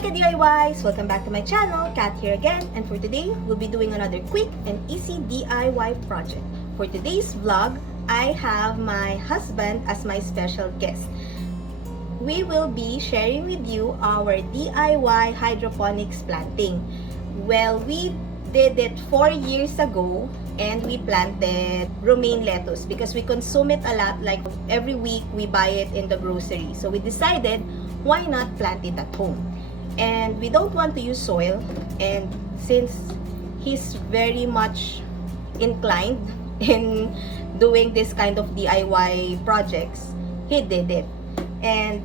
ka-DIYs! Welcome back to my channel, Kat here again, and for today, we'll be doing another quick and easy DIY project. For today's vlog, I have my husband as my special guest. We will be sharing with you our DIY hydroponics planting. Well, we did it 4 years ago and we planted romaine lettuce because we consume it a lot, like every week we buy it in the grocery. So we decided, why not plant it at home? And we don't want to use soil, and since he's very much inclined in doing this kind of DIY projects, he did it. And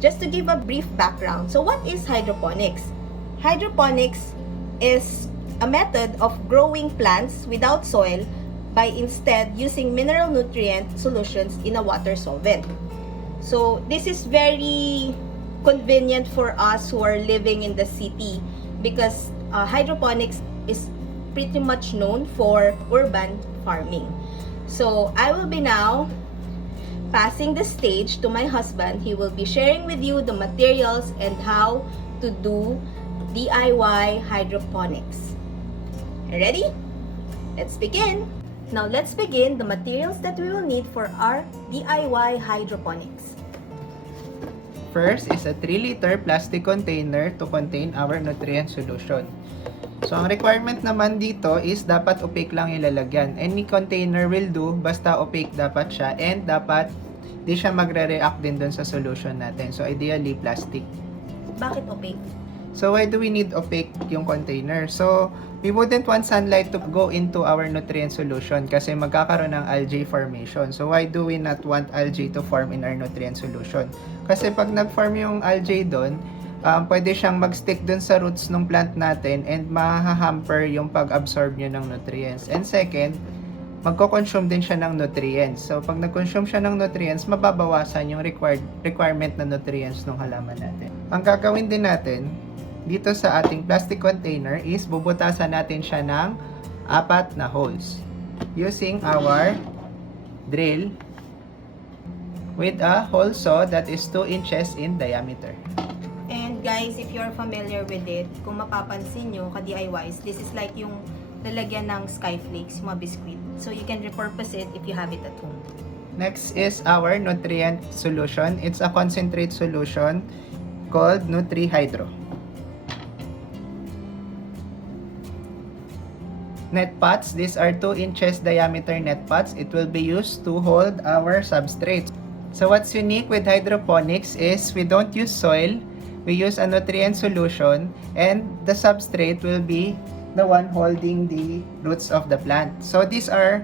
just to give a brief background, so what is hydroponics? Hydroponics is a method of growing plants without soil by instead using mineral nutrient solutions in a water solvent. So this is very convenient for us who are living in the city because hydroponics is pretty much known for urban farming. So I will be now passing the stage to my husband. He will be sharing with you the materials and how to do DIY hydroponics. Ready? Let's begin! Now let's begin the materials that we will need for our DIY hydroponics. First is a 3-liter plastic container to contain our nutrient solution. So ang requirement naman dito is dapat opaque lang ilalagyan. Any container will do, basta opaque dapat siya, and dapat di siya magre-react din dun sa solution natin. So ideally plastic. Bakit opaque? So why do we need opaque yung container? So we wouldn't want sunlight to go into our nutrient solution kasi magkakaroon ng algae formation. So why do we not want algae to form in our nutrient solution? Kasi pag nag-form yung algae doon, pwede siyang mag-stick doon sa roots ng plant natin and mahahamper yung pag-absorb nyo ng nutrients. And second, magko-consume din siya ng nutrients. So pag nag-consume siya ng nutrients, mababawasan yung requirement na nutrients ng halaman natin. Ang gagawin din natin dito sa ating plastic container is bubutasan natin siya ng 4 na holes using our drill with a hole saw that is 2 inches in diameter. And guys, if you're familiar with it, kung mapapansin nyo, ka-DIYs, this is like yung lalagyan ng skyflakes, yung mga biscuit. So you can repurpose it if you have it at home. Next is our nutrient solution. It's a concentrate solution called Nutri-Hydro. Net pots, these are 2 inches diameter net pots. It will be used to hold our substrate. So what's unique with hydroponics is we don't use soil, we use a nutrient solution, and the substrate will be the one holding the roots of the plant. So these are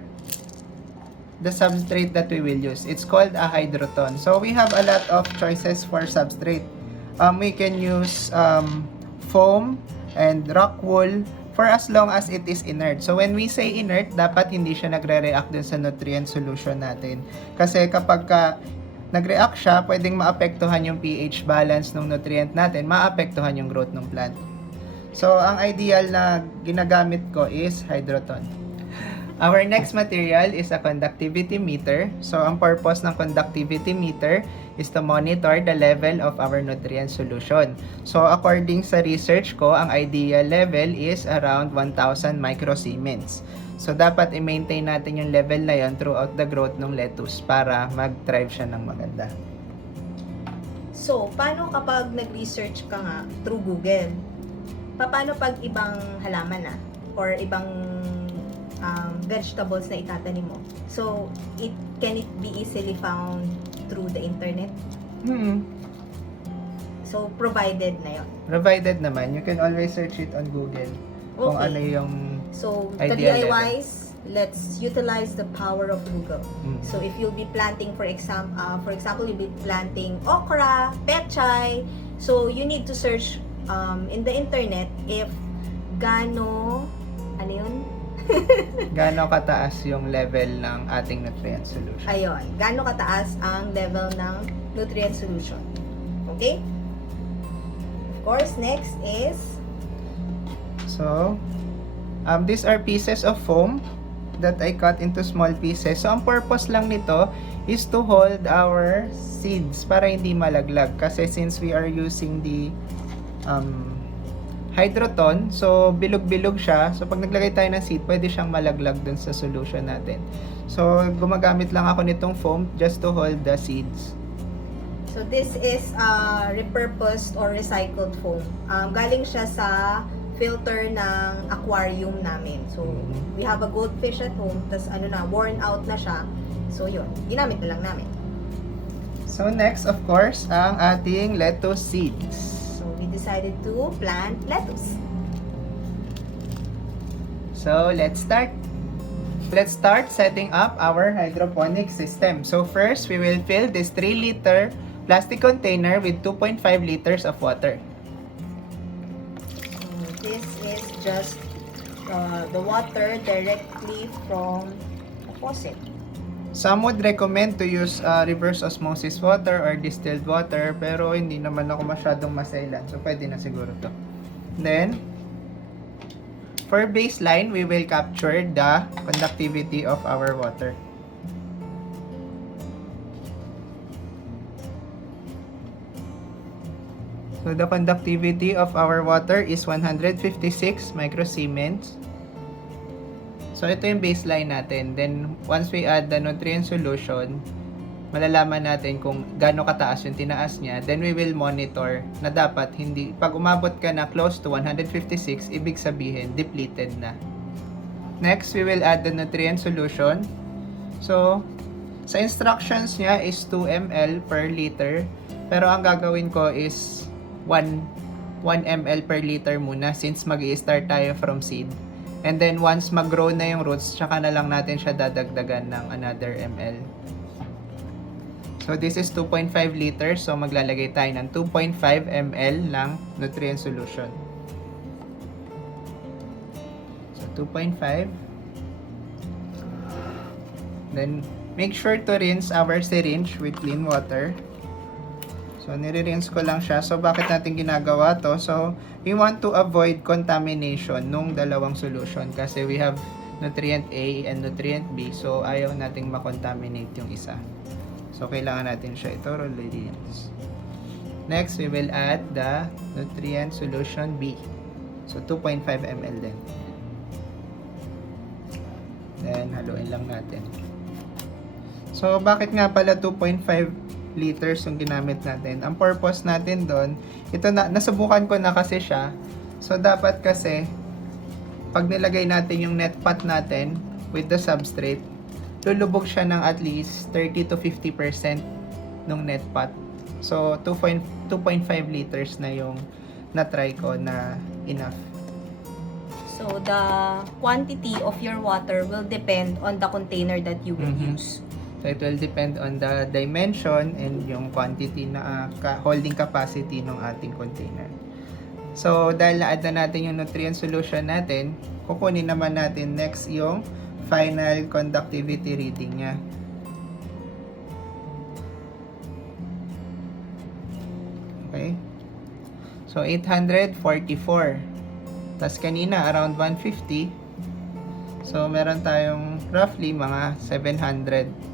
the substrate that we will use. It's called a hydroton. So we have a lot of choices for substrate. We can use foam and rock wool for as long as it is inert. So when we say inert, dapat hindi siya nagre-react dun sa nutrient solution natin. Kasi kapag nag-react siya, pwedeng maapektuhan yung pH balance ng nutrient natin, maapektuhan yung growth ng plant. So ang ideal na ginagamit ko is hydroton. Our next material is a conductivity meter. So ang purpose ng conductivity meter is to monitor the level of our nutrient solution. So according sa research ko, ang ideal level is around 1,000 microsiemens. So dapat i-maintain natin yung level na yon throughout the growth ng lettuce para mag-thrive siya ng maganda. So, paano kapag nag-research ka nga through Google? Paano pag ibang halaman or ibang vegetables na itatanim mo? So, can it be easily found through the internet? So, provided na yon. Provided naman. You can always search it on Google. Okay. Kung ano yung So, ideal DIYs, let's utilize the power of Google. So, if you'll be planting, for example, you'll be planting okra, pechay, so you need to search in the internet if gaano kataas yung level ng ating nutrient solution. Ayun, gaano kataas ang level ng nutrient solution. Okay? Of course, next is these are pieces of foam that I cut into small pieces. So ang purpose lang nito is to hold our seeds para hindi malaglag. Kasi since we are using the hydroton. So, bilog-bilog siya. So, pag naglagay tayo ng seed, pwede siyang malaglag dun sa solution natin. So, gumagamit lang ako nitong foam just to hold the seeds. So this is repurposed or recycled foam. Galing siya sa filter ng aquarium namin. So we have a goldfish at home, tas worn out na siya. So yun, ginamit na lang namin. So next, of course, ang ating lettuce seeds. So we decided to plant lettuce. So let's start. Let's start setting up our hydroponic system. So first, we will fill this 3-liter plastic container with 2.5 liters of water. This is just the water directly from the faucet. Some would recommend to use reverse osmosis water or distilled water, pero hindi naman ako masyadong masailan. So pwede na siguro to. Then, for baseline, we will capture the conductivity of our water. So the conductivity of our water is 156 microsiemens. So ito yung baseline natin. Then once we add the nutrient solution, malalaman natin kung gaano kataas yung tinaas niya. Then we will monitor na dapat hindi, pag umabot ka na close to 156, ibig sabihin depleted na. Next, we will add the nutrient solution. So sa instructions niya is 2 ml per liter. Pero ang gagawin ko is 1 ml per liter muna since mag-i-start tayo from seed. And then once mag-grow na yung roots, tsaka na lang natin siya dadagdagan ng another ml. So this is 2.5 liters. So maglalagay tayo ng 2.5 ml ng nutrient solution. So 2.5. Then make sure to rinse our syringe with clean water. So, nire-rinse ko lang siya. So, bakit natin ginagawa to? So, we want to avoid contamination nung dalawang solution kasi we have nutrient A and nutrient B. So, ayaw nating makontaminate yung isa. So, kailangan natin siya thoroughly rinse. Next, we will add the nutrient solution B. So, 2.5 ml din. Then, haluin lang natin. So, bakit nga pala 2.5 liters yung ginamit natin? Ang purpose natin doon, ito na, nasubukan ko na kasi siya. So, dapat kasi, pag nilagay natin yung net pot natin with the substrate, lulubog siya ng at least 30 to 50% ng net pot. So, 2.5 liters na yung na-try ko na enough. So, the quantity of your water will depend on the container that you will use. So, it will depend on the dimension and yung quantity na holding capacity ng ating container. So, dahil na-add na natin yung nutrient solution natin, kukunin naman natin next yung final conductivity reading niya. Okay? So, 844. Tapos kanina, around 150. So, meron tayong roughly mga 700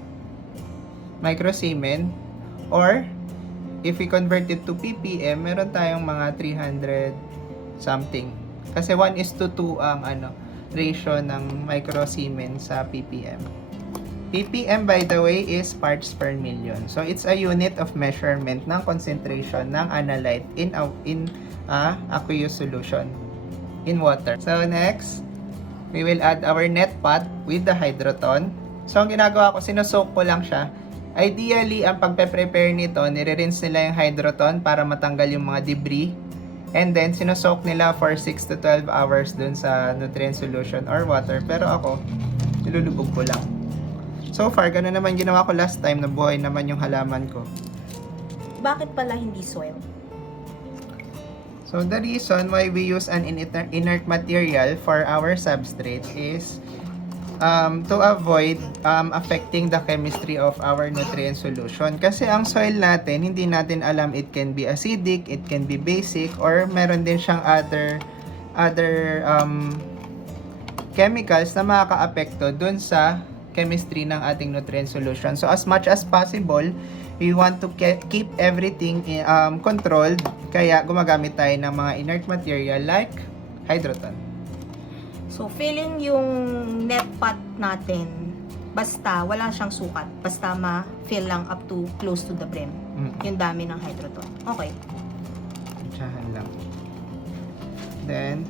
microsiemen, or if we convert it to ppm, meron tayong mga 300 something. Kasi 1:2 ang ratio ng microsiemen sa ppm. ppm, by the way, is parts per million. So it's a unit of measurement ng concentration ng analyte in aqueous solution in water. So next, we will add our net pot with the hydroton. So ang ginagawa ko, sinusoak ko lang siya. Ideally, ang pagpe-prepare nito, nire-rinse nila yung hydroton para matanggal yung mga debris. And then, sinusoak nila for 6 to 12 hours dun sa nutrient solution or water. Pero ako, nilulubog ko lang. So far, gano'n naman ginawa ko last time, na buhay naman yung halaman ko. Bakit pala hindi soil? So, the reason why we use an inert material for our substrate is to avoid affecting the chemistry of our nutrient solution. Kasi ang soil natin, hindi natin alam, it can be acidic, it can be basic, or meron din siyang other chemicals na makaka-apekto dun sa chemistry ng ating nutrient solution. So as much as possible, We want to keep everything controlled, kaya gumagamit tayo ng mga inert material like hydroton. So, filling yung net pot natin, basta wala siyang sukat, basta ma-fill lang up to close to the brim. Yung dami ng hydroton. Okay. Diyan lang. Then,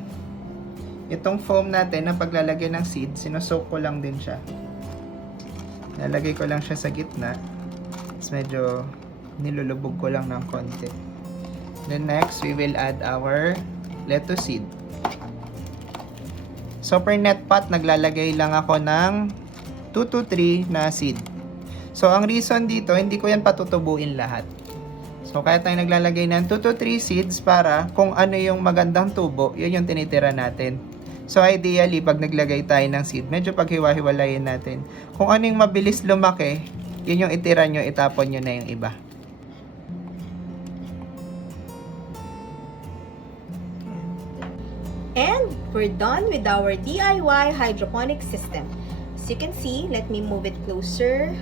itong foam natin na paglalagay ng seed, sinusoak ko lang din siya. Nalagay ko lang siya sa gitna. Tapos medyo nilulubog ko lang ng konti. Then next, we will add our lettuce seed. So, per net pot, naglalagay lang ako ng 2 to 3 na seed. So, ang reason dito, hindi ko yan patutubuin lahat. So, kaya tayo naglalagay ng 2 to 3 seeds para kung ano yung magandang tubo, yun yung tinitira natin. So, ideally, pag naglagay tayo ng seed, medyo paghiwa-hiwalayin natin. Kung ano yung mabilis lumaki, yun yung itira nyo, itapon nyo na yung iba. And we're done with our DIY hydroponic system. As you can see, let me move it closer.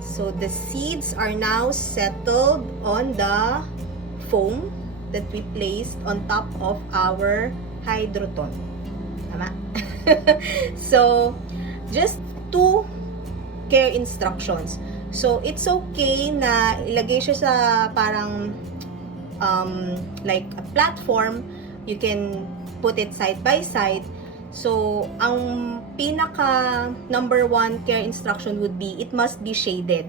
So the seeds are now settled on the foam that we placed on top of our hydroton. Tama? So, just 2 care instructions. So, it's okay na ilagay siya sa parang like a platform. You can put it side by side. So, ang pinaka number 1 care instruction would be, it must be shaded.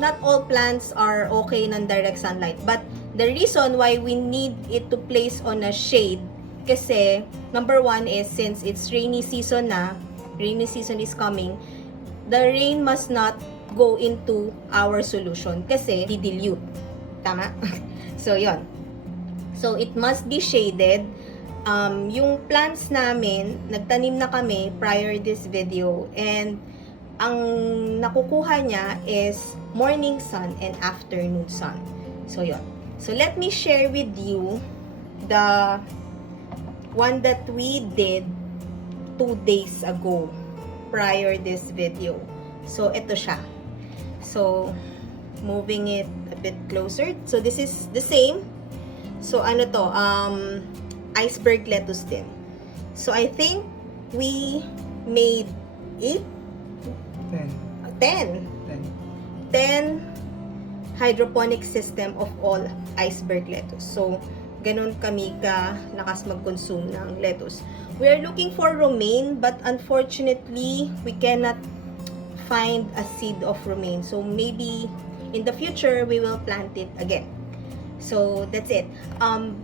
Not all plants are okay ng direct sunlight. But, the reason why we need it to place on a shade, kasi, number 1 is, since it's rainy season na, rainy season is coming, the rain must not go into our solution, kasi, didilute. Tama? So, yon. So, it must be shaded. Yung plants namin, nagtanim na kami prior this video, and ang nakukuha niya is morning sun and afternoon sun. So, yon. So, let me share with you the one that we did 2 days ago prior this video. So, ito siya. So, moving it a bit closer. So, this is the same. So, ano to? Iceberg lettuce din. So, I think we made 10 hydroponic system of all iceberg lettuce. So, ganun kami ka lakas mag-consume ng lettuce. We are looking for romaine, but unfortunately, we cannot find a seed of romaine. So, maybe in the future, we will plant it again. So, that's it.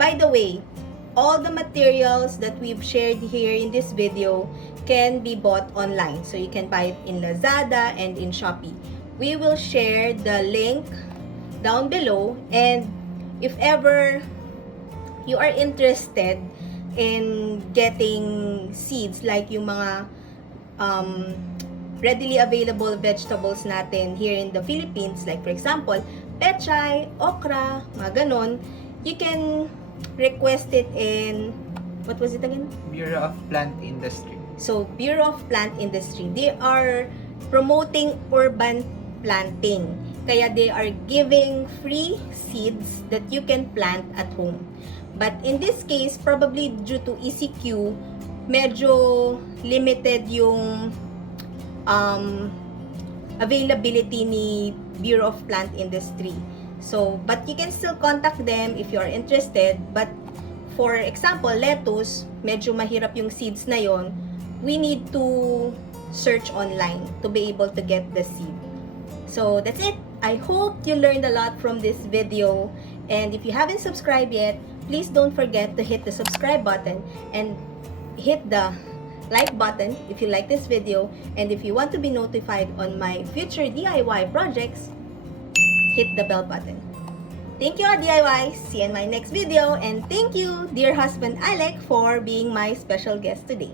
By the way, all the materials that we've shared here in this video can be bought online. So, you can buy it in Lazada and in Shopee. We will share the link down below, and if ever you are interested in getting seeds like yung mga readily available vegetables natin here in the Philippines, like for example, pechay, okra, mga ganon, you can request it in, what was it again? Bureau of Plant Industry. So, Bureau of Plant Industry. They are promoting urban planting. Kaya they are giving free seeds that you can plant at home. But in this case, probably due to ECQ, medyo limited yung availability ni Bureau of Plant Industry. So, but you can still contact them if you are interested. But, for example, lettuce, medyo mahirap yung seeds na yon. We need to search online to be able to get the seed. So, that's it. I hope you learned a lot from this video. And if you haven't subscribed yet, please don't forget to hit the subscribe button and hit the like button if you like this video. And if you want to be notified on my future DIY projects, hit the bell button. Thank you, DIY. See you in my next video. And thank you, dear husband Alec, for being my special guest today.